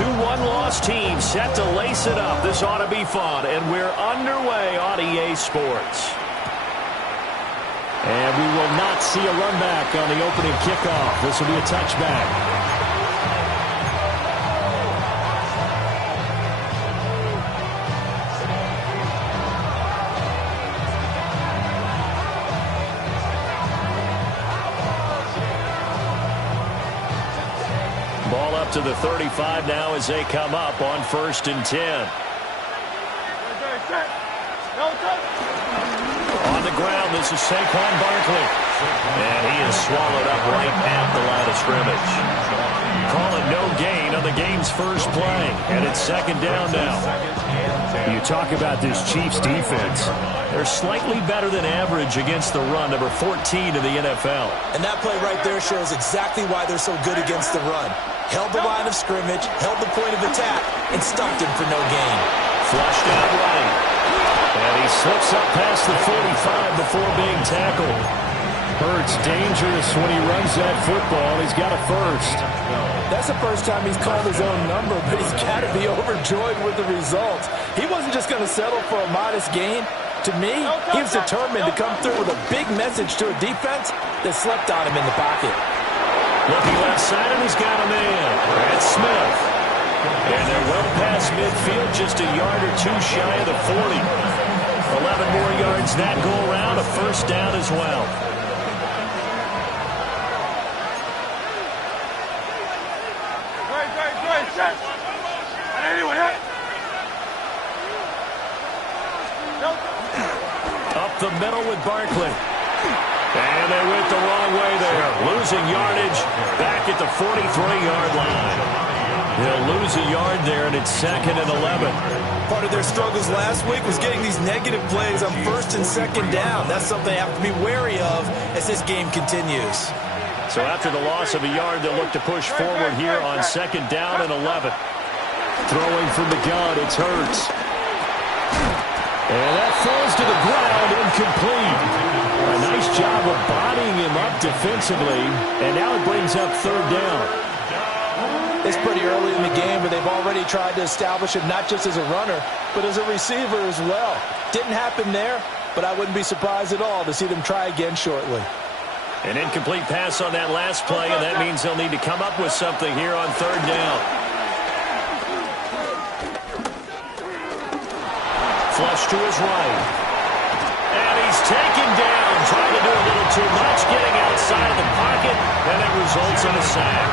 two one-loss teams set to lace it up. This ought to be fun, and we're underway on EA Sports. And we will not see a run back on the opening kickoff. This will be a touchback. Ball up to the 35 now as they come up on 1st and 10. On the ground, this is Saquon Barkley. And he is swallowed up right at the line of scrimmage. Call it no gain on the game's first play. And it's 2nd down now. You talk about this Chiefs defense. They're slightly better than average against the run, number 14 in the NFL. And that play right there shows exactly why they're so good against the run. Held the line of scrimmage, held the point of attack, and stopped him for no gain. Flushed out right. And he slips up past the 45 before being tackled. Hurts dangerous when he runs that football. He's got a first. That's the first time he's called his own number, but he's got to be overjoyed with the results. He wasn't just going to settle for a modest gain. To me, he was determined to come through with a big message to a defense that slept on him in the pocket. Looking left side, and he's got a man. That's Smith. And they're well past midfield, just a yard or two shy of the 40. 11 more yards that go around, a first down as well. Up the middle with Barkley. And they went the wrong way there. Losing yardage back at the 43-yard line. They'll lose a yard there, and it's 2nd and 11. Part of their struggles last week was getting these negative plays on 1st and 2nd down. That's something they have to be wary of as this game continues. So after the loss of a yard, they'll look to push forward here on 2nd down and 11. Throwing from the gun, it's Hurts. And that falls to the ground, incomplete. A nice job of bodying him up defensively, and now it brings up 3rd down. It's pretty early in the game, but they've already tried to establish him not just as a runner, but as a receiver as well. Didn't happen there, but I wouldn't be surprised at all to see them try again shortly. An incomplete pass on that last play, and that means they'll need to come up with something here on 3rd down. Flush to his right. And he's taken down, trying to do a little too much, getting outside of the pocket, and it results in a sack.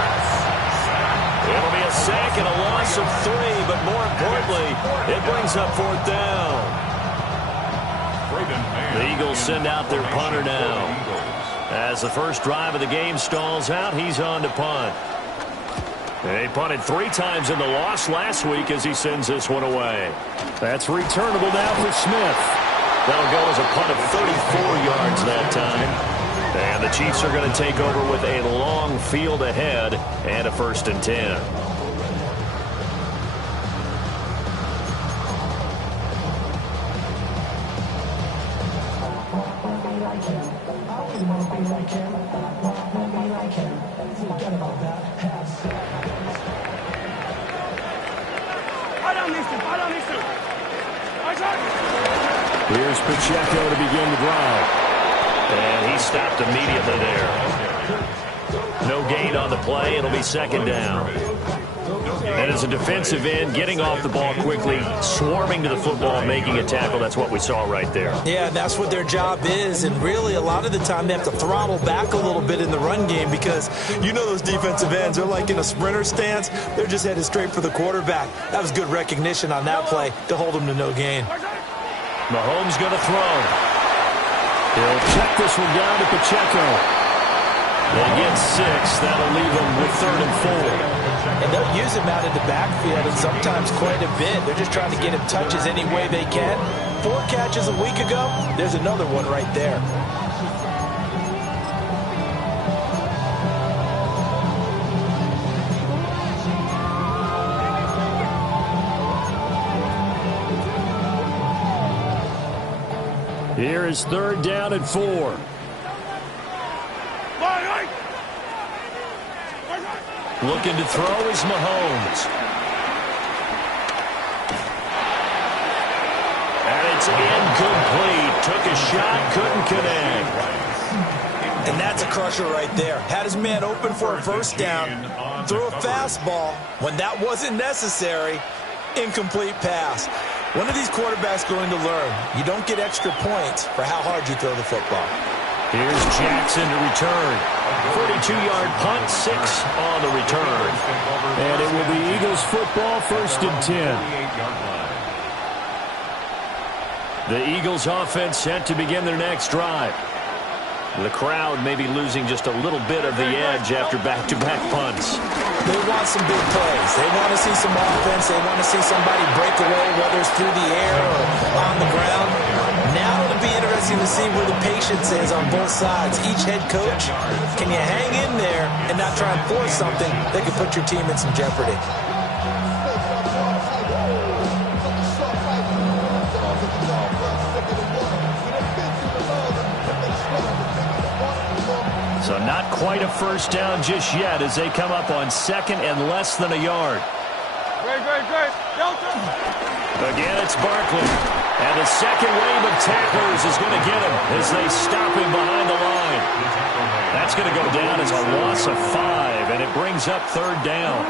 It'll be a sack and a loss of 3, but more importantly, it brings up 4th down. The Eagles send out their punter now. As the first drive of the game stalls out, he's on to punt. They punted 3 times in the loss last week as he sends this one away. That's returnable now for Smith. That'll go as a punt of 34 yards that time. And the Chiefs are going to take over with a long field ahead and a 1st and 10. Here's Pacheco to begin the drive. And he stopped immediately there. No gain on the play. It'll be 2nd down. And as a defensive end, getting off the ball quickly, swarming to the football, making a tackle, that's what we saw right there. Yeah, that's what their job is. And really, a lot of the time, they have to throttle back a little bit in the run game because you know those defensive ends, they're like in a sprinter stance. They're just headed straight for the quarterback. That was good recognition on that play to hold them to no gain. Mahomes going to throw. He'll check this one down to Pacheco. They get 6. That'll leave them with 3rd and 4. And they'll use him out in the backfield, and sometimes quite a bit. They're just trying to get him touches any way they can. 4 catches a week ago. There's another one right there. Here is 3rd down and 4. Looking to throw is Mahomes. is incomplete. Took a shot, couldn't connect. And that's a crusher right there. Had his man open for a first down, threw a fastball when that wasn't necessary, incomplete pass. When are these quarterbacks going to learn? You don't get extra points for how hard you throw the football. Here's Jackson to return. 42-yard punt, 6 on the return. And it will be Eagles football, 1st and 10. The Eagles offense set to begin their next drive. The crowd may be losing just a little bit of the edge after back-to-back punts. They want some big plays. They want to see some offense. They want to see somebody break away, whether it's through the air or on the ground. Now it'll be interesting to see where the patience is on both sides. Each head coach, can you hang in there and not try and force something that could put your team in some jeopardy? So not quite a first down just yet as they come up on 2nd and less than a yard. Great. Delta. Again, it's Barkley. And the second wave of tacklers is going to get him as they stop him behind the line. That's going to go down as a loss of 5, and it brings up 3rd down.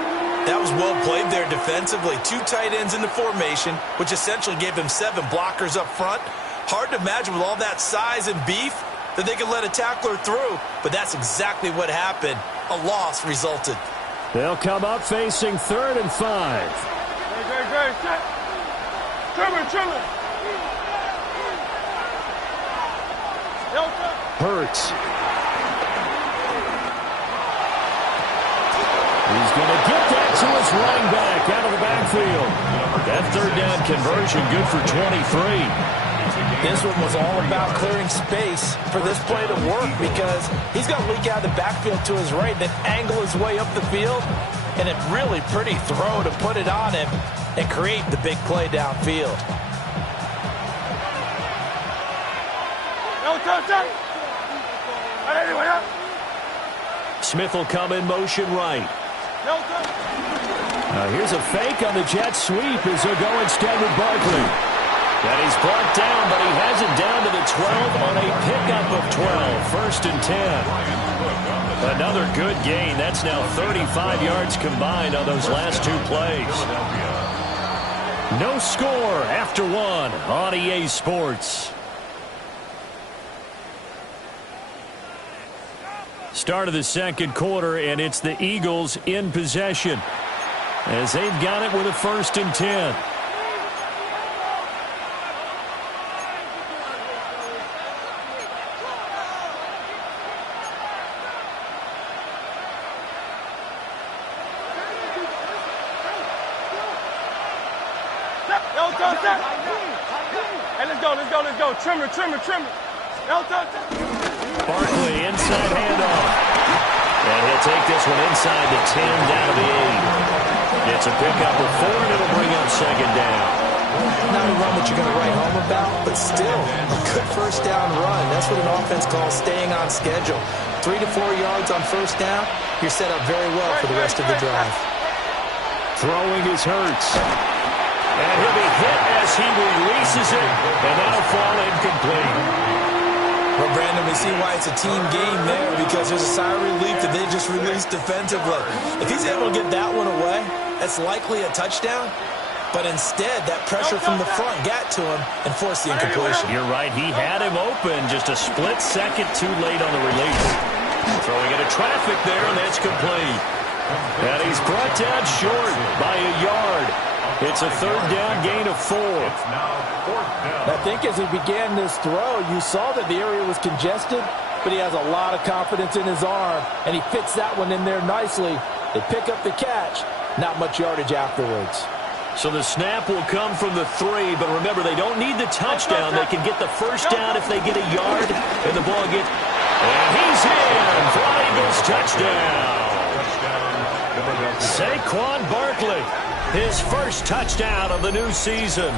That was well played there defensively. 2 tight ends in the formation, which essentially gave him 7 blockers up front. Hard to imagine with all that size and beef that they could let a tackler through, but that's exactly what happened. A loss resulted. They'll come up facing 3rd and 5. Great. Trimmer. Delta. Hurts. He's going to get that to his running back out of the backfield. That 3rd down conversion good for 23. This one was all about clearing space for this play to work because he's going to leak out of the backfield to his right, then angle his way up the field, and a really pretty throw to put it on him and create the big play downfield. Smith will come in motion right. Now here's a fake on the jet sweep as they'll go instead with Barkley. And he's brought down, but he has it down to the 12 on a pickup of 12. 1st and 10. Another good gain. That's now 35 yards combined on those last 2 plays. No score after 1 on EA Sports. Start of the 2nd quarter, and it's the Eagles in possession as they've got it with a 1st and 10. Hey, let's go. Trimmer. Barkley, inside handoff. And he'll take this one inside the 10, down to the 8. It's a pickup of 4, and it'll bring up 2nd down. Not a run that you're going to write home about, but still a good first down run. That's what an offense calls staying on schedule. 3 to 4 yards on first down, you're set up very well for the rest of the drive. Throwing is Hurts. And he'll be hit as he releases it, and that'll fall incomplete. Well, Brandon, we see why it's a team game there because there's a sigh of relief that they just released defensively. If he's able to get that one away, that's likely a touchdown. But instead, that pressure from the front got to him and forced the incompletion. You're right. He had him open just a split second too late on the release. Throwing into traffic there, and that's complete. And he's brought down short by a yard. It's a 3rd down gain of 4. I think as he began this throw, you saw that the area was congested, but he has a lot of confidence in his arm, and he fits that one in there nicely. They pick up the catch, not much yardage afterwards. So the snap will come from the 3, but remember, they don't need the touchdown. They can get the first down if they get a yard, and the ball gets... And he's in for an Eagles touchdown. Saquon Barkley, his first touchdown of the new season.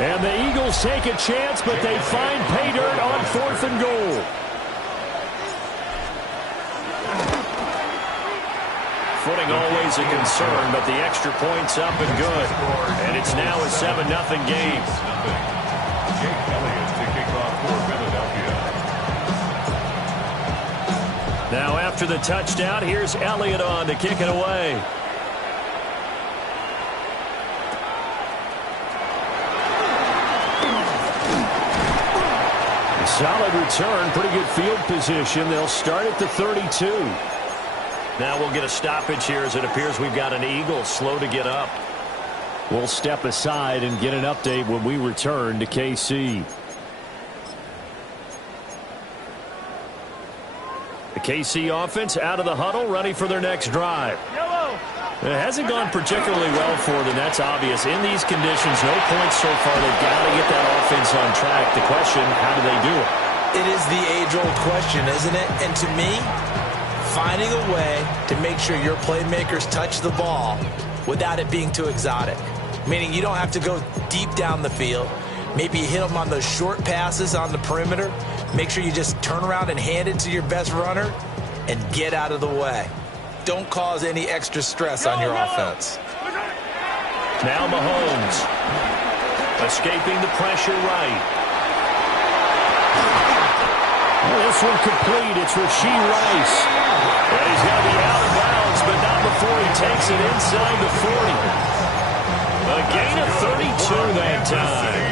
And the Eagles take a chance, but they find pay dirt on 4th and goal. Footing always a concern, but the extra point's up and good. And it's now a 7-0 game. Now after the touchdown, here's Elliott on to kick it away. Solid return, pretty good field position. They'll start at the 32. Now we'll get a stoppage here as it appears we've got an Eagle slow to get up. We'll step aside and get an update when we return to KC. The KC offense out of the huddle, ready for their next drive. It hasn't gone particularly well for them. That's obvious. In these conditions, no points so far. They've got to get that offense on track. The question, how do they do it? It is the age-old question, isn't it? And to me, finding a way to make sure your playmakers touch the ball without it being too exotic. Meaning you don't have to go deep down the field. Maybe you hit them on those short passes on the perimeter. Make sure you just turn around and hand it to your best runner and get out of the way. Don't cause any extra stress on your offense. Now Mahomes. Escaping the pressure right. This one complete. It's Rashee Rice. And he's going to be out of bounds, but not before he takes it inside the 40. A gain of 32 that time.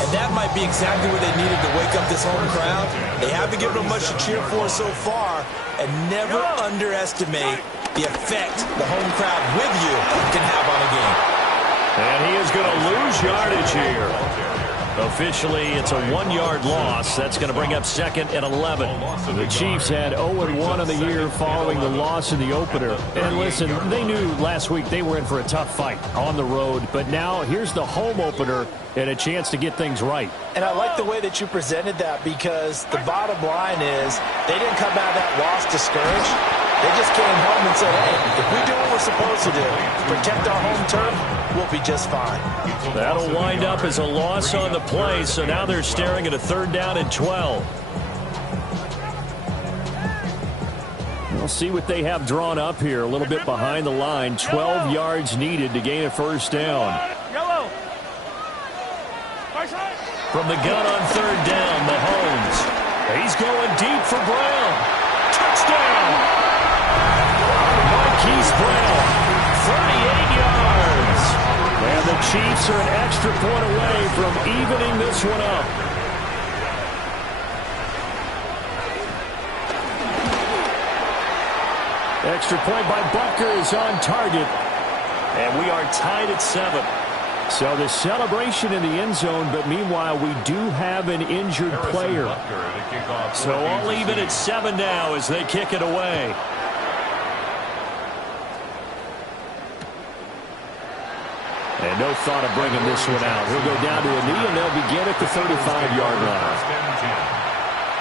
And that might be exactly what they needed to wake up this home crowd. They haven't given them much to cheer for so far. And never underestimate the effect the home crowd with you can have on a game. And he is going to lose yardage here. Officially, it's a 1-yard loss. That's going to bring up 2nd and 11. The Chiefs had 0-1 on the year following the loss in the opener. And listen, they knew last week they were in for a tough fight on the road. But now here's the home opener and a chance to get things right. And I like the way that you presented that, because the bottom line is they didn't come out of that loss discouraged. They just came home and said, hey, if we do what we're supposed to do, protect our home turf, we'll be just fine. That'll wind up as a loss on the play, so now they're staring at a 3rd down and 12. We'll see what they have drawn up here. A little bit behind the line. 12 yards needed to gain a 1st down. From the gun on 3rd down, Mahomes. He's going deep for Brown. Touchdown! Marquise Brown, 38 yards. And the Chiefs are an extra point away from evening this one up. Extra point by Butker is on target. And we are tied at 7. So the celebration in the end zone, but meanwhile we do have an injured player. So all even at 7 now as they kick it away. And no thought of bringing this one out. He'll go down to a knee, and they'll begin at the 35-yard line.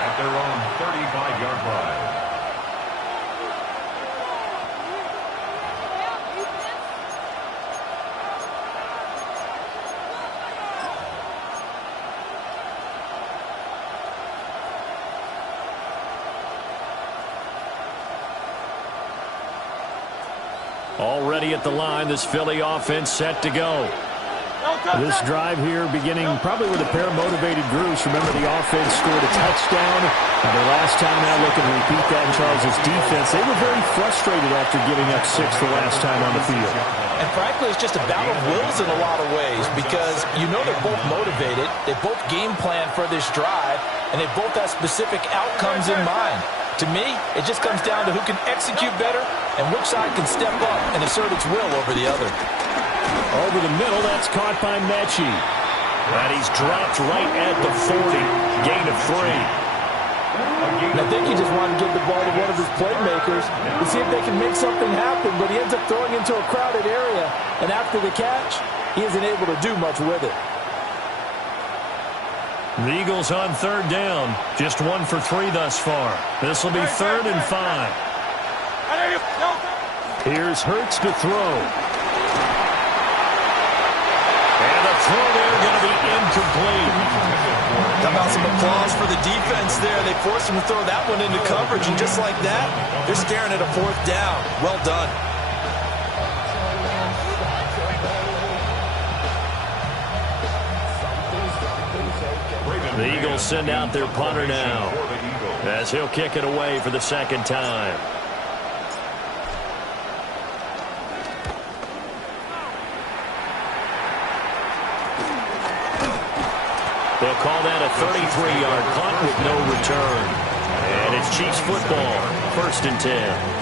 At their own 35-yard line. Already at the line, this Philly offense set to go. This drive here beginning probably with a pair of motivated groups. Remember, the offense scored a touchdown. And the last time out, looking to repeat that in Charles' defense. They were very frustrated after giving up 6 the last time on the field. And frankly, it's just a battle of wills in a lot of ways, because you know they're both motivated. They both game plan for this drive, and they both have specific outcomes in mind. To me, it just comes down to who can execute better and which side can step up and assert its will over the other. Over the middle, that's caught by Mechie. And he's dropped right at the 40. Gain of 3. And I think he just wanted to give the ball to one of his playmakers to see if they can make something happen, but he ends up throwing into a crowded area, and after the catch, he isn't able to do much with it. The Eagles on 3rd down. Just 1 for 3 thus far. This will be 3rd and 5. Here's Hurts to throw. And the throw there going to be incomplete. How about some applause for the defense there? They forced him to throw that one into coverage, and just like that, they're staring at a 4th down. Well done. The Eagles send out their punter now. as he'll kick it away for the second time. They'll call that a 33-yard punt with no return. And it's Chiefs football, 1st and 10.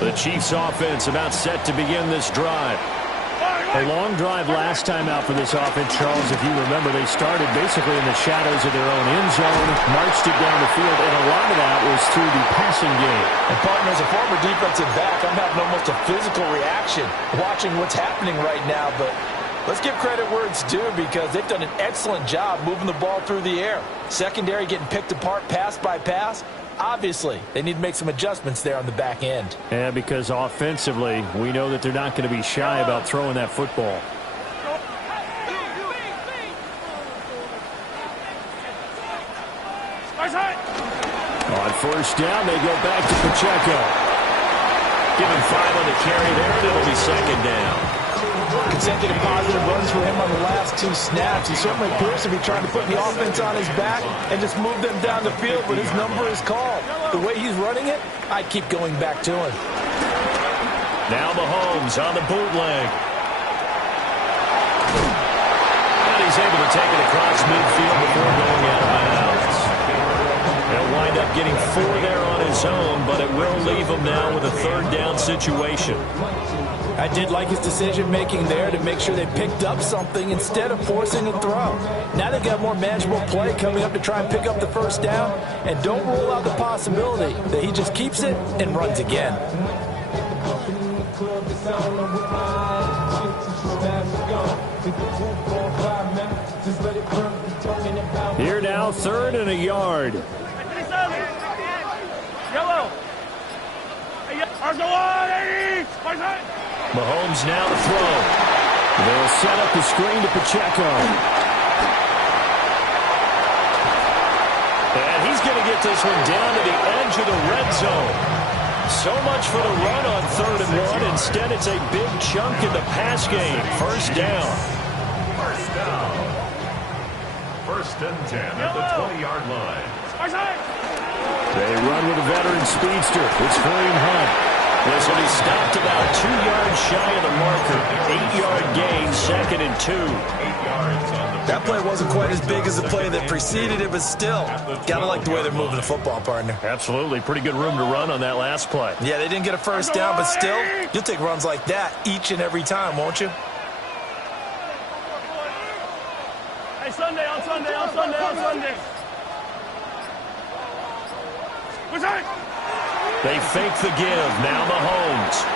The Chiefs offense about set to begin this drive. A long drive last time out for this offense, Charles. If you remember, they started basically in the shadows of their own end zone, marched it down the field, and a lot of that was through the passing game. And, partner, as a former defensive back, I'm having almost a physical reaction watching what's happening right now. But let's give credit where it's due because they've done an excellent job moving the ball through the air. Secondary getting picked apart pass by pass. Obviously, they need to make some adjustments there on the back end. Yeah, because offensively, we know that they're not going to be shy about throwing that football. On first down, they go back to Pacheco. Give him 5 on the carry there, and it'll be second down. Consecutive positive runs for him on the last 2 snaps. He certainly appears to be trying to put the offense on his back and just move them down the field, but his number is called. The way he's running it, I'd keep going back to him. Now Mahomes on the bootleg. And he's able to take it across midfield before going out of bounds. He'll wind up getting 4 there on his own, but it will leave him now with a 3rd down situation. I did like his decision-making there to make sure they picked up something instead of forcing a throw. Now they've got more manageable play coming up to try and pick up the 1st down, and don't rule out the possibility that he just keeps it and runs again. Here now, 3rd and a yard. Yellow. Mahomes now to throw. They'll set up the screen to Pacheco. And he's going to get this one down to the edge of the red zone. So much for the run on 3rd and 1. Instead, it's a big chunk in the pass game. 1st down. 1st and 10 at the 20-yard line. They run with a veteran speedster. It's Kareem Hunt. This one, he stopped about 2 yards shy of the marker. 8-yard gain, 2nd and 2. 8 yards on the That play wasn't quite as big as the play that preceded it, but still, gotta like the way they're moving the football, partner. Absolutely. Pretty good room to run on that last play. Yeah, they didn't get a 1st down, but still, you'll take runs like that each and every time, won't you? Hey, Sunday, on Sunday, on Sunday, on Sunday. What's that? They fake the give. Now Mahomes.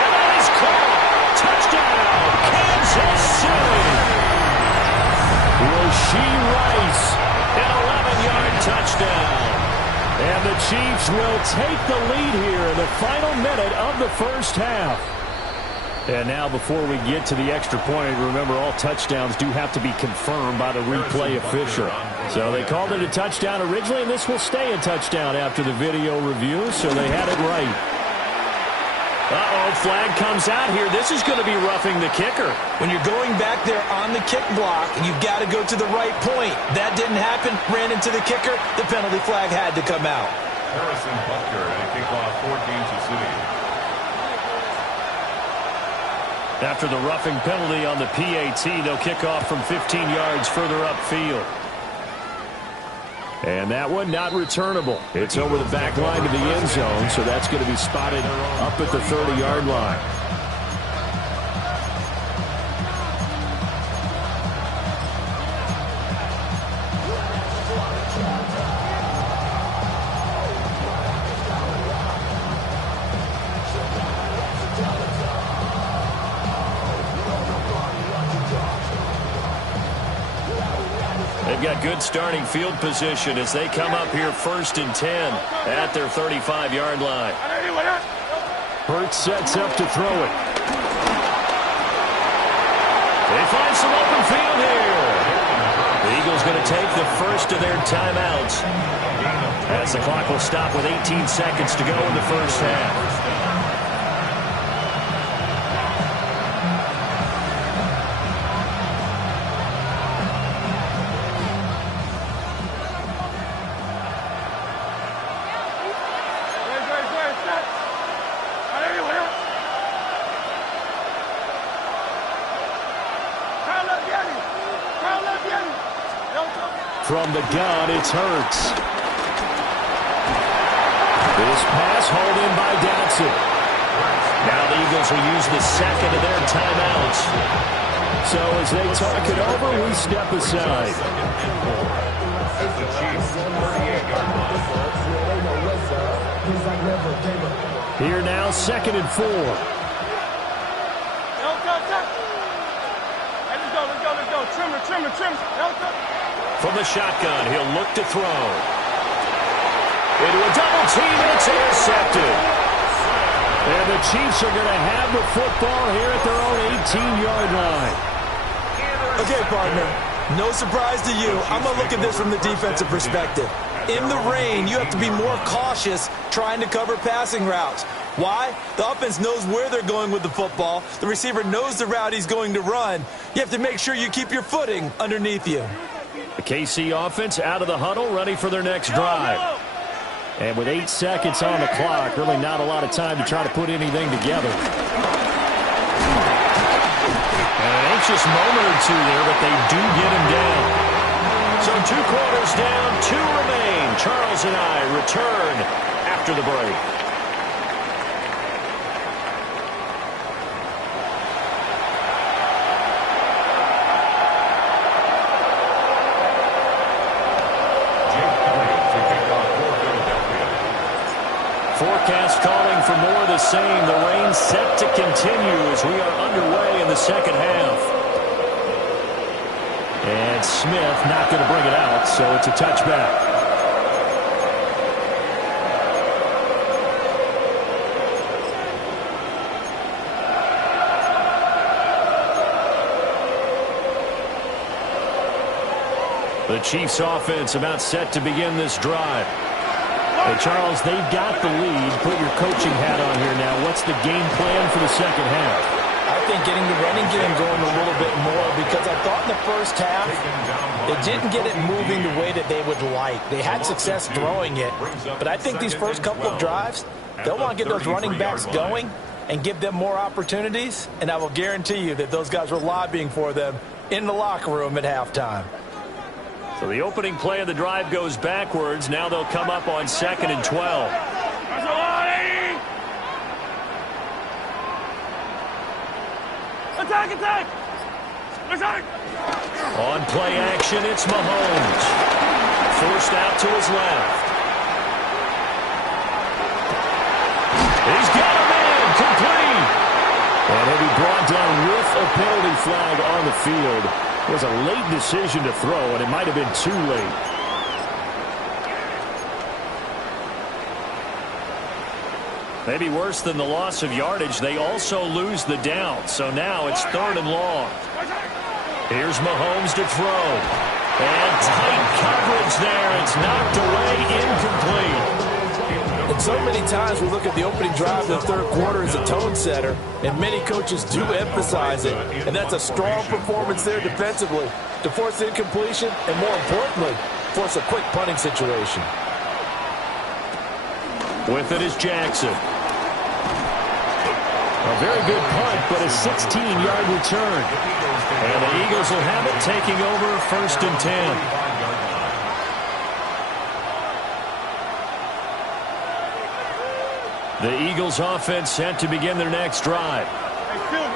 And that is caught. Touchdown, Kansas City. Rashee Rice. An 11-yard touchdown. And the Chiefs will take the lead here in the final minute of the 1st half. And now before we get to the extra point, remember all touchdowns do have to be confirmed by the replay official. So they called it a touchdown originally, and this will stay a touchdown after the video review, so they had it right. Uh-oh, flag comes out here. This is going to be roughing the kicker. When you're going back there on the kick block, you've got to go to the right point. That didn't happen, ran into the kicker, the penalty flag had to come out. Harrison Butker and a kickoff for Kansas City. After the roughing penalty on the PAT, they'll kick off from 15 yards further upfield. And that one not returnable. It's over the back line to the end zone, so that's going to be spotted up at the 30-yard line. They've got good starting field position as they come up here 1st and 10 at their 35-yard line. Hurts sets up to throw it. They find some open field here. The Eagles going to take the first of their timeouts, as the clock will stop with 18 seconds to go in the first half. From the gun, it's Hurts. This pass hauled in by Dotson. Now the Eagles will use the second of their timeouts. So as they talk it over, we step aside. Here now, 2nd and 4. Let's go. Trim. From the shotgun, he'll look to throw. Into a double team, and it's intercepted. And the Chiefs are going to have the football here at their own 18-yard line. Okay, partner, no surprise to you. I'm going to look at this from the defensive perspective. In the rain, you have to be more cautious trying to cover passing routes. Why? The offense knows where they're going with the football. The receiver knows the route he's going to run. You have to make sure you keep your footing underneath you. The KC offense out of the huddle, ready for their next drive. And with 8 seconds on the clock, really not a lot of time to try to put anything together. And an anxious moment or two there, but they do get him down. So 2 quarters down, 2 remain. Charles and I return after the break. Forecast calling for more of the same. The rain set to continue as we are underway in the second half. And Smith not going to bring it out, so it's a touchback. The Chiefs offense about set to begin this drive. Hey, Charles, they've got the lead. Put your coaching hat on here now. What's the game plan for the second half? I think getting the running game going a little bit more, because I thought in the first half they didn't get it moving the way that they would like. They had success throwing it, but I think these first couple of drives, they'll want to get those running backs going and give them more opportunities, and I will guarantee you that those guys were lobbying for them in the locker room at halftime. So the opening play of the drive goes backwards. Now they'll come up on 2nd and 12. Attack! On play action, it's Mahomes. Forced out to his left. He's got a man, complete. And he'll be brought down with a penalty flag on the field. It was a late decision to throw, and it might have been too late. Maybe worse than the loss of yardage, they also lose the down. So now it's 3rd and long. Here's Mahomes to throw. And tight coverage there. It's knocked away, incomplete. And so many times we look at the opening drive of the third quarter as a tone setter, and many coaches do emphasize it. And that's a strong performance there defensively to force incompletion and, more importantly, force a quick punting situation. With it is Jackson. A very good punt, but a 16-yard return. And the Eagles will have it, taking over 1st and 10. The Eagles offense set to begin their next drive.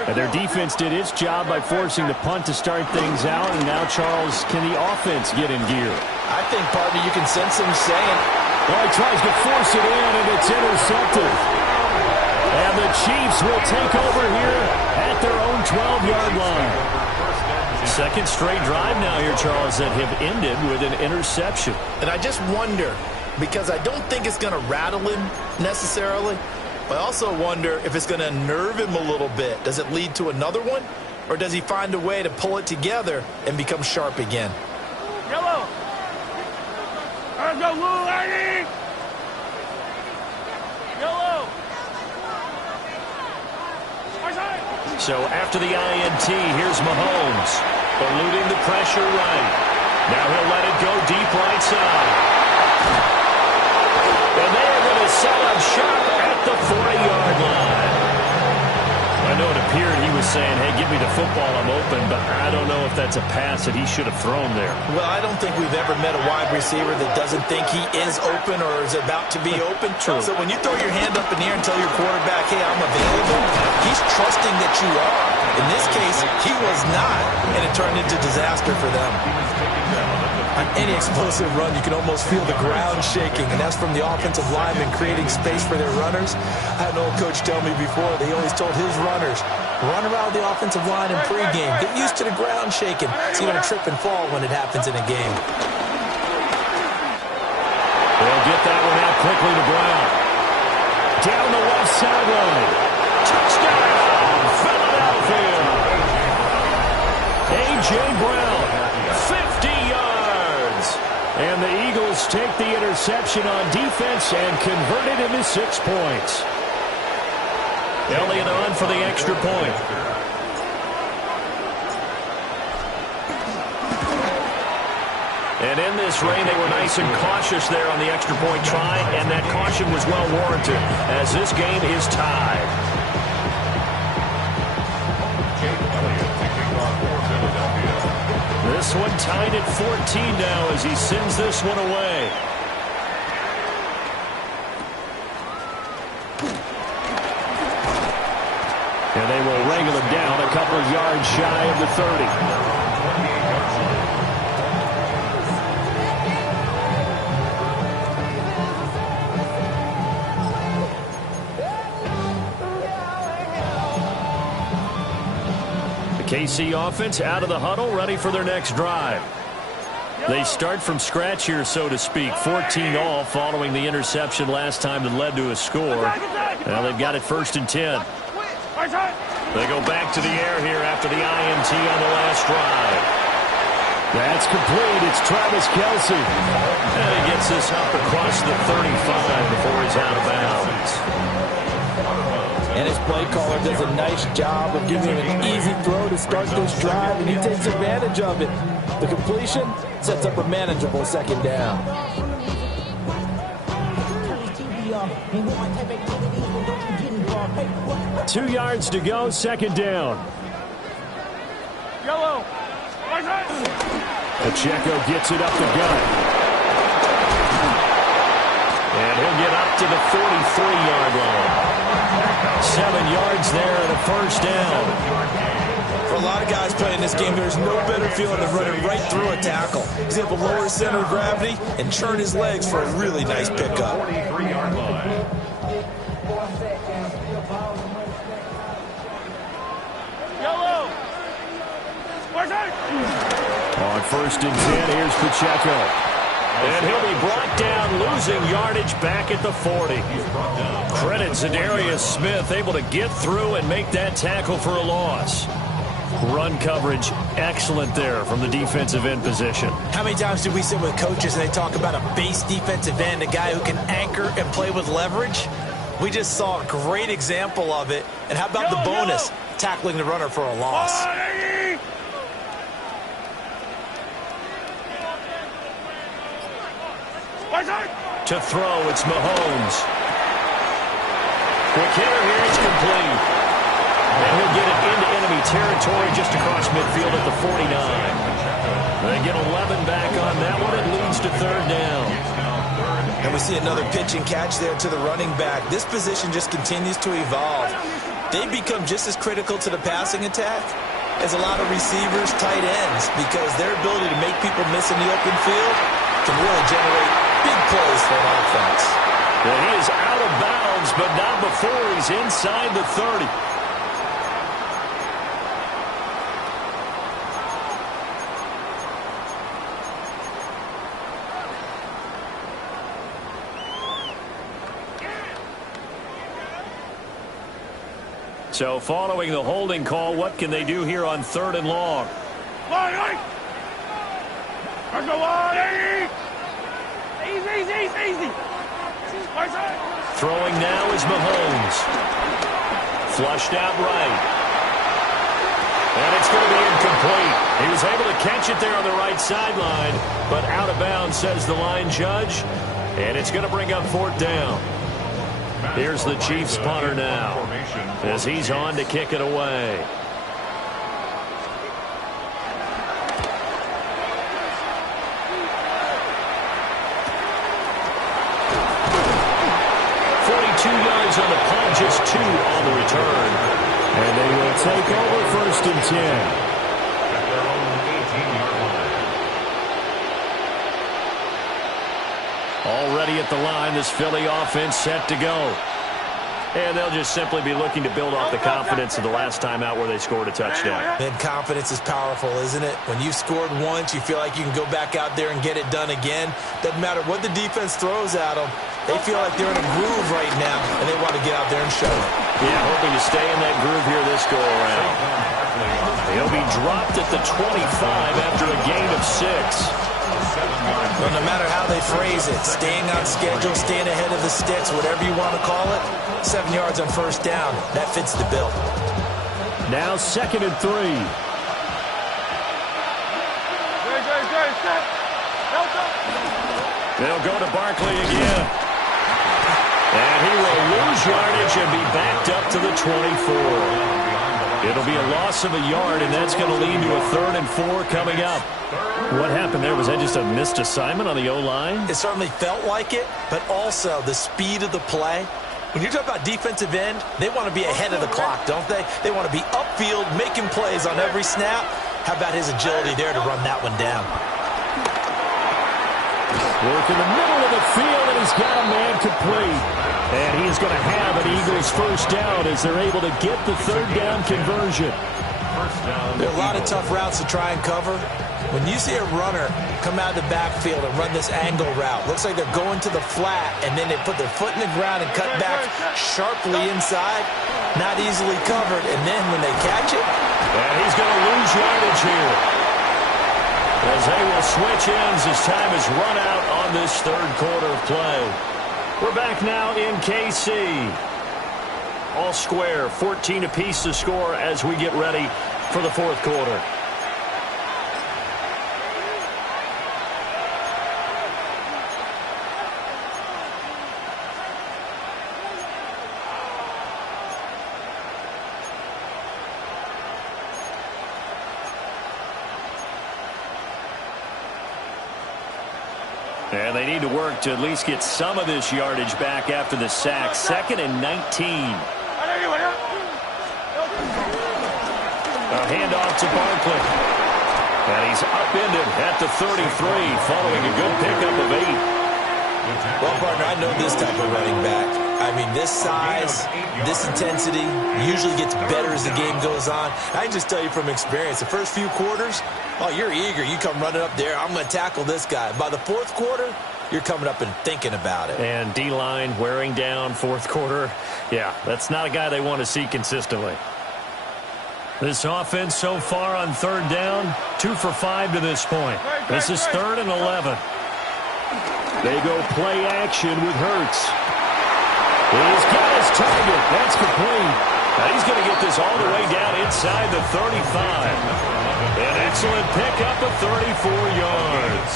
And their defense did its job by forcing the punt to start things out. And now, Charles, can the offense get in gear? I think, partner, you can sense him saying, well, he tries to force it in, and it's intercepted. And the Chiefs will take over here at their own 12-yard line. Second straight drive now here, Charles, that have ended with an interception. And I just wonder, because I don't think it's going to rattle him necessarily, but I also wonder if it's going to unnerve him a little bit. Does it lead to another one? or does he find a way to pull it together and become sharp again? Yellow. Let's go, blue, lady. Yellow. So after the INT, here's Mahomes, eluding the pressure right. Now he'll let it go deep right side. And they are going to set up shop at the 40-yard line. I know it appeared he was saying, hey, give me the football, I'm open, but I don't know if that's a pass that he should have thrown there. Well, I don't think we've ever met a wide receiver that doesn't think he is open or is about to be open. True. So when you throw your hand up in the air and tell your quarterback, hey, I'm available, he's trusting that you are. In this case, he was not, and it turned into disaster for them. On any explosive run, you can almost feel the ground shaking, and that's from the offensive linemen creating space for their runners. I had an old coach tell me before, they always told his runners, run around the offensive line in pregame. Get used to the ground shaking so you don't trip and fall when it happens in a game. They'll get that one out quickly to Brown. Down the left sideline. Touchdown, Philadelphia. A.J. Brown, 50 yards. And the Eagles take the interception on defense and convert it into 6 points. Elliott on for the extra point. And in this rain, they were nice and cautious there on the extra point try, and that caution was well warranted as this game is tied. This one tied at 14 now as he sends this one away. And they will wrangle him down a couple of yards shy of the 30. KC offense out of the huddle, ready for their next drive. They start from scratch here, so to speak. 14-all following the interception last time that led to a score. Now they've got it 1st and 10. They go back to the air here after the INT on the last drive. That's complete. It's Travis Kelce. And he gets this up across the 35 before he's out of bounds. And his play caller does a nice job of giving him an easy throw to start this drive, and he takes advantage of it. The completion sets up a manageable 2nd down. Two yards to go, 2nd down. Yellow. Pacheco gets it up the gut. And he'll get up to the 43-yard line. 7 yards there and a 1st down. For a lot of guys playing this game, there's no better feeling than running right through a tackle. He's able to lower his center of gravity and churn his legs for a really nice pickup. 43-yard line. Yellow. On 1st and 10, here's Pacheco. And he'll be brought down, losing yardage back at the 40. Credit Zadarius Smith, able to get through and make that tackle for a loss. Run coverage, excellent there from the defensive end position. How many times do we sit with coaches and they talk about a base defensive end, a guy who can anchor and play with leverage? We just saw a great example of it. And how about the bonus, tackling the runner for a loss? To throw, it's Mahomes. Quick hitter here, it's complete. And he'll get it into enemy territory just across midfield at the 49. They get 11 back on that one. It leads to 3rd down. And we see another pitch and catch there to the running back. This position just continues to evolve. They become just as critical to the passing attack as a lot of receivers, tight ends, because their ability to make people miss in the open field can really generate big plays for an offense. Well, he is out of bounds, but not before he's inside the 30. So following the holding call, what can they do here on 3rd and long? Easy. Throwing now is Mahomes. Flushed out right. And it's going to be incomplete. He was able to catch it there on the right sideline, but out of bounds, says the line judge. And it's going to bring up 4th down. Here's the Chiefs punter now as he's on to kick it away. On the punt, just 2 on the return. And they will take over 1st and 10. At their own 18-yard line. Already at the line, this Philly offense set to go. And they'll just simply be looking to build off the confidence of the last time out where they scored a touchdown. And confidence is powerful, isn't it? When you've scored once, you feel like you can go back out there and get it done again. Doesn't matter what the defense throws at them. They feel like they're in a groove right now, and they want to get out there and show it. Yeah, hoping to stay in that groove here this go-around. He'll be dropped at the 25 after a gain of 6. Well, no matter how they phrase it, staying on schedule, staying ahead of the sticks, whatever you want to call it, 7 yards on 1st down, that fits the bill. Now 2nd and 3. They'll go to Barkley again. And he will lose yardage and be backed up to the 24. It'll be a loss of a yard, and that's going to lead to a 3rd and 4 coming up. What happened there? Was that just a missed assignment on the O-line? It certainly felt like it, but also the speed of the play. When you talk about defensive end, they want to be ahead of the clock, don't they? They want to be upfield, making plays on every snap. How about his agility there to run that one down? Work in the middle of the field, and he's got a man complete. And he is going to have an Eagles 1st down as they're able to get the 3rd down conversion. There are a lot of tough routes to try and cover. When you see a runner come out of the backfield and run this angle route, looks like they're going to the flat, and then they put their foot in the ground and cut back sharply inside. Not easily covered, and then when they catch it. And he's going to lose yardage here, as they will switch ends as time is run out on this 3rd quarter of play. We're back now in KC. All square, 14 apiece to score as we get ready for the 4th quarter. And they need to work to at least get some of this yardage back after the sack. 2nd and 19. A handoff to Barkley. And he's upended at the 33 following a good pickup of 8. Well, partner, I know this type of running back. I mean, this size, this intensity usually gets better as the game goes on. I can just tell you from experience, the first few quarters, oh, you're eager. You come running up there. I'm going to tackle this guy. By the 4th quarter, you're coming up and thinking about it. And D-line wearing down 4th quarter. Yeah, that's not a guy they want to see consistently. This offense so far on 3rd down, 2 for 5 to this point. This is 3rd and 11. They go play action with Hurts. He's got his target. That's complete. Now he's going to get this all the way down inside the 35. An excellent pickup of 34 yards.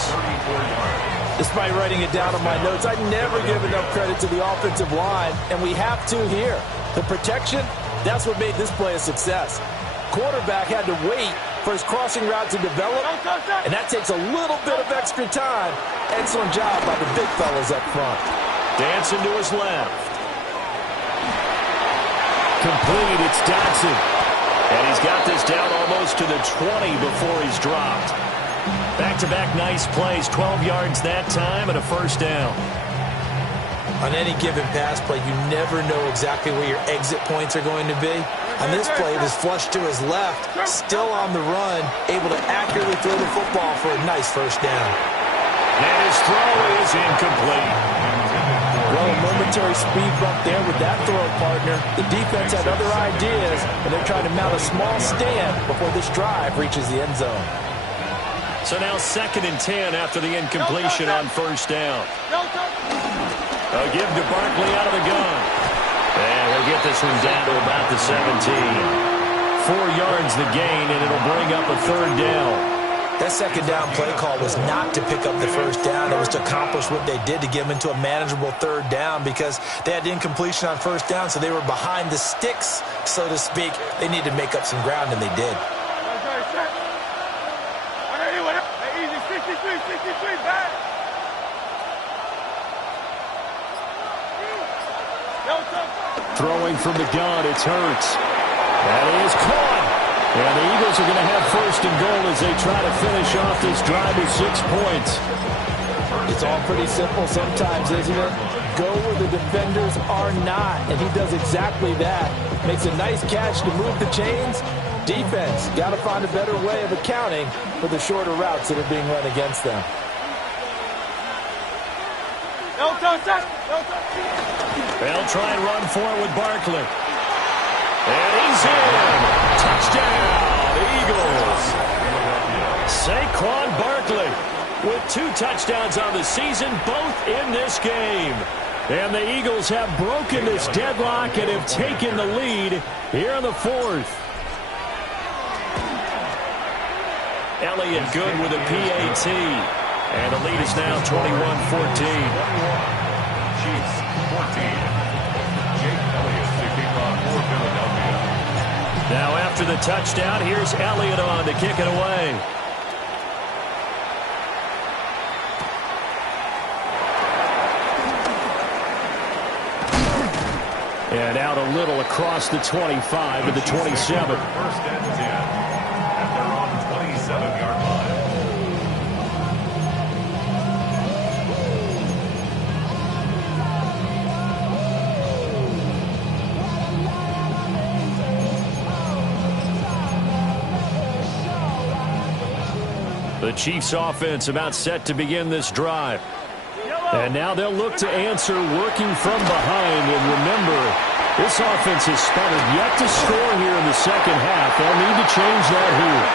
Despite writing it down on my notes, I never give enough credit to the offensive line, and we have to here. The protection, that's what made this play a success. Quarterback had to wait for his crossing route to develop, and that takes a little bit of extra time. Excellent job by the big fellas up front. Dancing to his left. Complete, it's Dotson. And he's got this down almost to the 20 before he's dropped. Back-to-back nice plays, 12 yards that time and a 1st down. On any given pass play, you never know exactly where your exit points are going to be. On this play, it was flushed to his left, still on the run, able to accurately throw the football for a nice 1st down. And his throw is incomplete. Well, a momentary speed bump there with that throw partner. The defense had other ideas, and they're trying to mount a small stand before this drive reaches the end zone. So now 2nd and 10 after the incompletion on first down. A give to Barkley out of the gun. And he'll get this one down to about the 17. 4 yards the gain, and it'll bring up a 3rd down. That 2nd down play call was not to pick up the 1st down. It was to accomplish what they did to get them into a manageable 3rd down because they had incompletion on 1st down, so they were behind the sticks, so to speak. They needed to make up some ground, and they did. Throwing from the gun, it's Hurts. That is caught. And the Eagles are going to have 1st and goal as they try to finish off this drive with 6 points. It's all pretty simple sometimes, isn't it? Go where the defenders are not, and he does exactly that. Makes a nice catch to move the chains. Defense got to find a better way of accounting for the shorter routes that are being run against them. They'll try and run for it with Barkley. And he's in. Touchdown, Eagles. Saquon Barkley with 2 touchdowns on the season, both in this game. And the Eagles have broken this deadlock and have taken the lead here in the 4th. Elliott good with a PAT. And the lead is now 21-14. Chiefs 14. Jake Elliott to kick off for Philadelphia. Now after the touchdown, here's Elliott on to kick it away. And out a little across the 25 to the 27. 1st and 10 at their own 27-yard line. The Chiefs offense about set to begin this drive. And now they'll look to answer working from behind. And remember, this offense has sputtered yet to score here in the 2nd half. They'll need to change that here.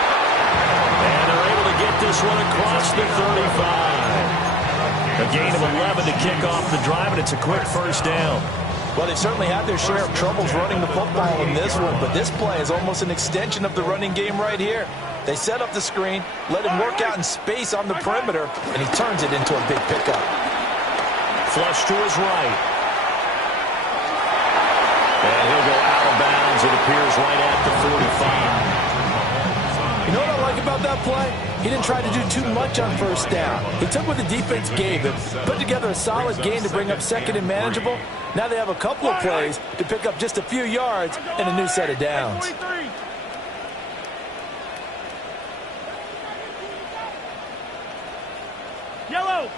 And they're able to get this one across the 35. A gain of 11 to kick off the drive, and it's a quick 1st down. Well, they certainly had their share of troubles running the football in this one, but this play is almost an extension of the running game right here. They set up the screen, let him work out in space on the perimeter, and he turns it into a big pickup. Flush to his right. And he'll go out of bounds, it appears, right at the 45. You know what I like about that play? He didn't try to do too much on 1st down. He took what the defense gave him, put together a solid gain to bring up 2nd and manageable. Now they have a couple of plays to pick up just a few yards and a new set of downs. Yellow.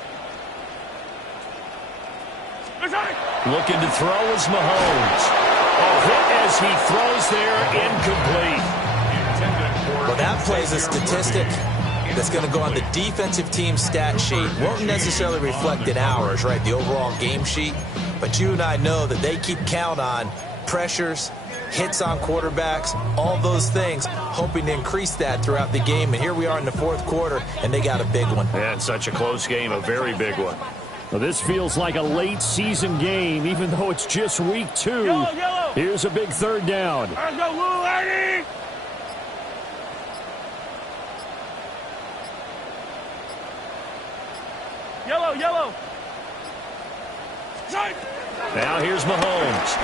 Looking to throw is Mahomes. A hit as he throws there, incomplete. Well, that play is a statistic that's going to go on the defensive team stat sheet. Won't necessarily reflect in ours, right, the overall game sheet. But you and I know that they keep count on pressures, hits on quarterbacks, all those things, hoping to increase that throughout the game. And here we are in the 4th quarter, and they got a big one. Yeah, it's such a close game, a very big one. Well, this feels like a late season game, even though it's just week 2. Yellow. Here's a big 3rd down. Let's go, Woo, Eddie. Yellow. Now here's Mahomes.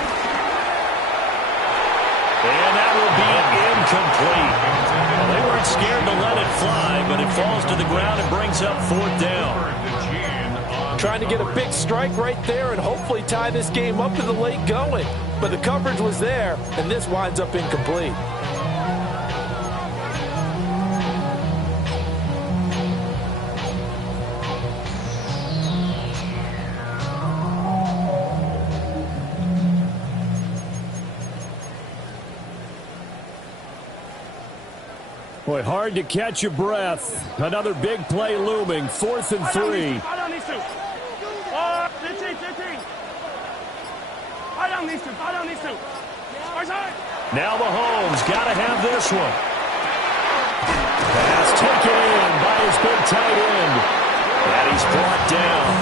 And that will be incomplete. Well, they weren't scared to let it fly, but it falls to the ground and brings up 4th down. Trying to get a big strike right there and hopefully tie this game up in the late going. But the coverage was there, and this winds up incomplete. Boy, hard to catch your breath. Another big play looming. 4th and 3. 15. down these two. Foul down these two. Right side. Now Mahomes got to have this one. Pass taken in by his big tight end. And he's brought down.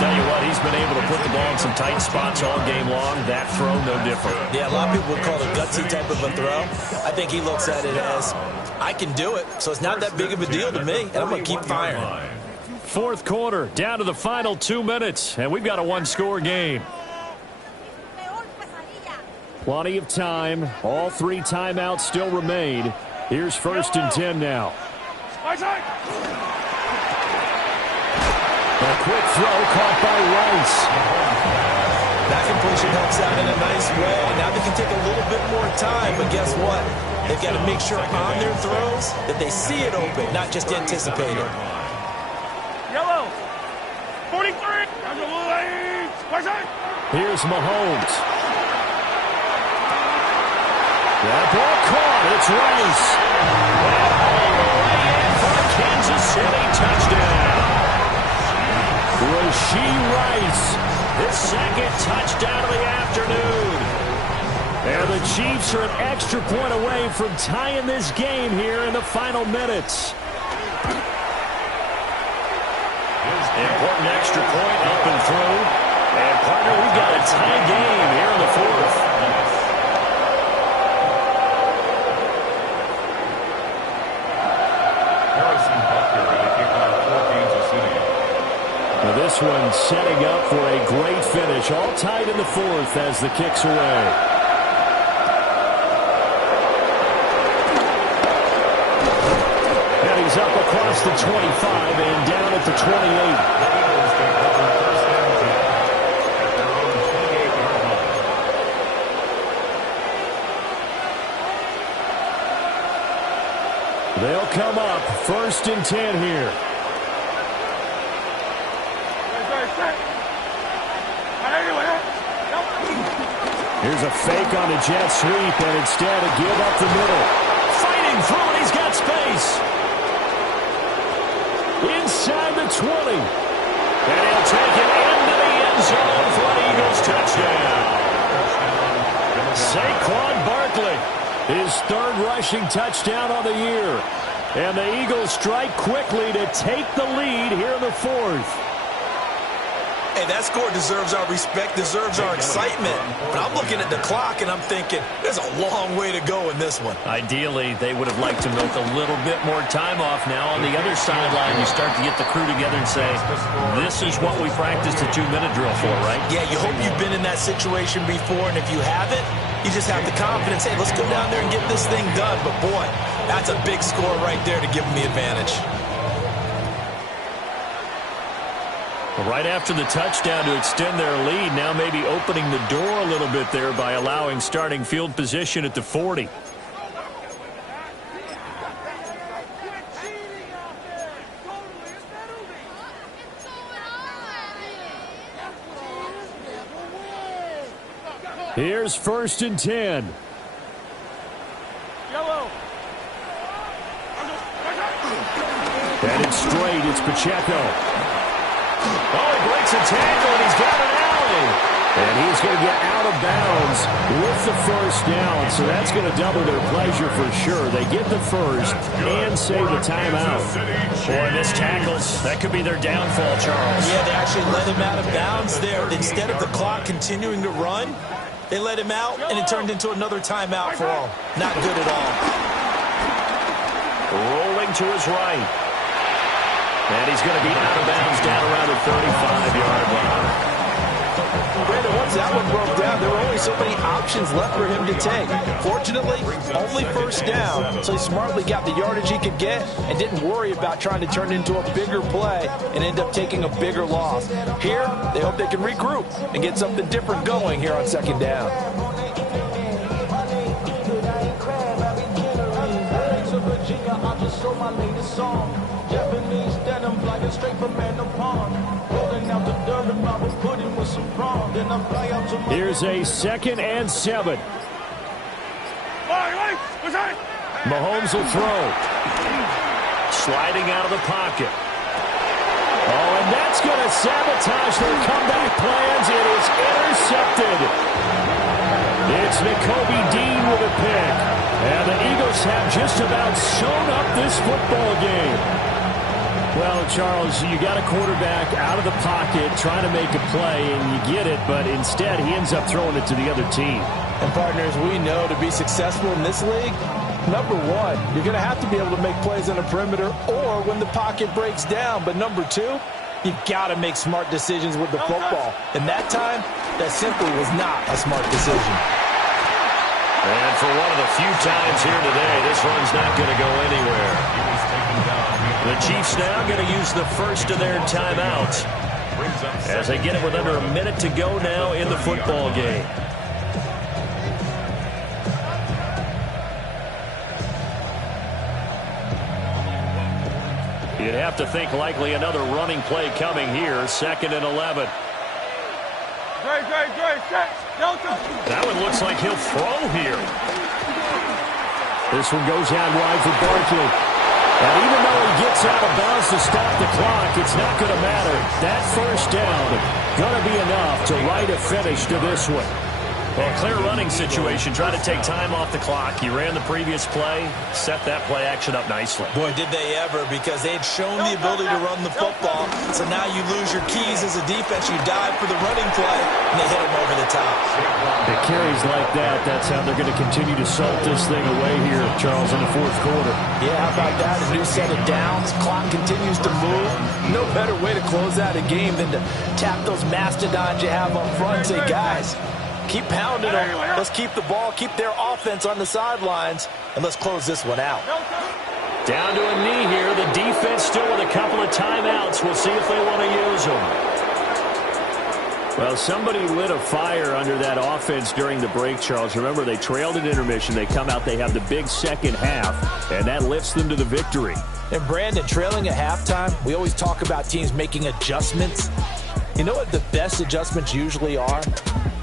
Tell you what, he's been able to put the ball in some tight spots all game long. That throw, no different. Yeah, a lot of people would call it a gutsy type of a throw. I think he looks at it as, I can do it, so it's not that big of a deal to me, and I'm going to keep firing. Fourth quarter, down to the final 2 minutes, and we've got a one-score game. Plenty of time. All 3 timeouts still remain. Here's 1st and 10 now. Right side. A quick throw caught by Rice. That completion helps out in a nice way. Now they can take a little bit more time, but guess what? They've got to make sure on their throws that they see it open, not just anticipate it. Yellow. 43. Right side. Here's Mahomes. That ball caught. It's Rice. And all the way in for the Kansas City touchdown. Rashee Rice, his 2nd touchdown of the afternoon. And the Chiefs are an extra point away from tying this game here in the final minutes. Important extra point up and through. And, partner, we've got a tie game here in the 4th. Now this one setting up for a great finish. All tied in the 4th as the kick's away. And he's up across the 25 and down at the 28. They'll come up 1st and 10 here. Here's a fake on the jet sweep, and instead a give up the middle. Fighting through, and he's got space. Inside the 20. And he'll take it into the end zone for an Eagles touchdown. Saquon Barkley, his 3rd rushing touchdown on the year. And the Eagles strike quickly to take the lead here in the 4th. Hey, that score deserves our respect, deserves our excitement. But I'm looking at the clock, and I'm thinking, there's a long way to go in this one. Ideally, they would have liked to milk a little bit more time off now. On the other sideline, you start to get the crew together and say, this is what we practiced a 2-minute drill for, right? Yeah, you hope you've been in that situation before, and if you haven't, you just have the confidence, hey, let's go down there and get this thing done. But, boy, that's a big score right there to give them the advantage. Right after the touchdown to extend their lead, now maybe opening the door a little bit there by allowing starting field position at the 40. Here's 1st and 10. Yellow. Headed straight, it's Pacheco. Oh, he breaks a tackle, and he's got an alley. And he's going to get out of bounds with the 1st down, so that's going to double their pleasure for sure. They get the 1st and save the timeout. Boy, missed tackles. That could be their downfall, Charles. Yeah, they actually let him out of bounds there. Instead of the clock continuing to run, they let him out, and it turned into another timeout for all. Not good at all. Rolling to his right. And he's going to be out of bounds down around the 35-yard line. Brandon, once that one broke down, there were only so many options left for him to take. Fortunately, only 1st down, so he smartly got the yardage he could get and didn't worry about trying to turn it into a bigger play and end up taking a bigger loss. Here, they hope they can regroup and get something different going here on 2nd down. Here's a 2nd and 7. Mahomes will throw. Sliding out of the pocket. Oh, and that's going to sabotage their comeback plans. It is intercepted. It's Nakobe Dean with a pick. And the Eagles have just about sewn up this football game. Well, Charles, you got a quarterback out of the pocket trying to make a play, and you get it, but instead he ends up throwing it to the other team. And partners, we know to be successful in this league, number one, you're going to have to be able to make plays on the perimeter or when the pocket breaks down. But number two, you've got to make smart decisions with the football. And that time, that simply was not a smart decision. And for one of the few times here today, this run's not going to go anywhere. The Chiefs now going to use the first of their timeouts as they get it with under a minute to go now in the football game. You'd have to think likely another running play coming here, 2nd and 11. That one looks like he'll throw here. This one goes out wide for Barkley. And even though he gets out of bounds to stop the clock, it's not going to matter. That first down going to be enough to write a finish to this one. Well, clear running situation. Try to take time off the clock. He ran the previous play, set that play action up nicely. Boy, did they ever, because they had shown the ability to run the football. So now you lose your keys as a defense. You dive for the running play, and they hit him over the top. The carries like that, that's how they're going to continue to salt this thing away here, Charles, in the 4th quarter. Yeah, how about that? A new set of downs. Clock continues to move. No better way to close out a game than to tap those mastodons you have up front and say, guys, keep pounding them. Let's keep the ball, keep their offense on the sidelines, and let's close this one out. Down to a knee here. The defense still with a couple of timeouts. We'll see if they want to use them. Well, somebody lit a fire under that offense during the break, Charles. Remember, they trailed at intermission. They come out, they have the big second half, and that lifts them to the victory. And Brandon, trailing at halftime, we always talk about teams making adjustments. You know what the best adjustments usually are?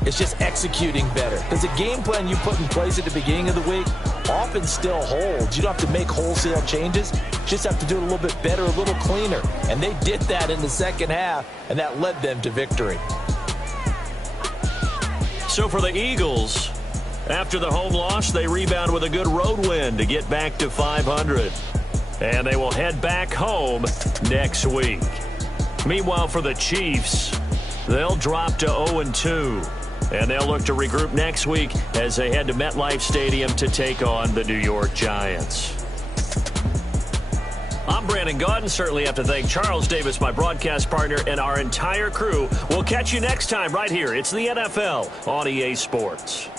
It's just executing better. Because the game plan you put in place at the beginning of the week often still holds. You don't have to make wholesale changes. You just have to do it a little bit better, a little cleaner. And they did that in the second half, and that led them to victory. So for the Eagles, after the home loss, they rebound with a good road win to get back to 500. And they will head back home next week. Meanwhile, for the Chiefs, they'll drop to 0-2. And they'll look to regroup next week as they head to MetLife Stadium to take on the New York Giants. I'm Brandon Gaudin. Certainly have to thank Charles Davis, my broadcast partner, and our entire crew. We'll catch you next time right here. It's the NFL on EA Sports.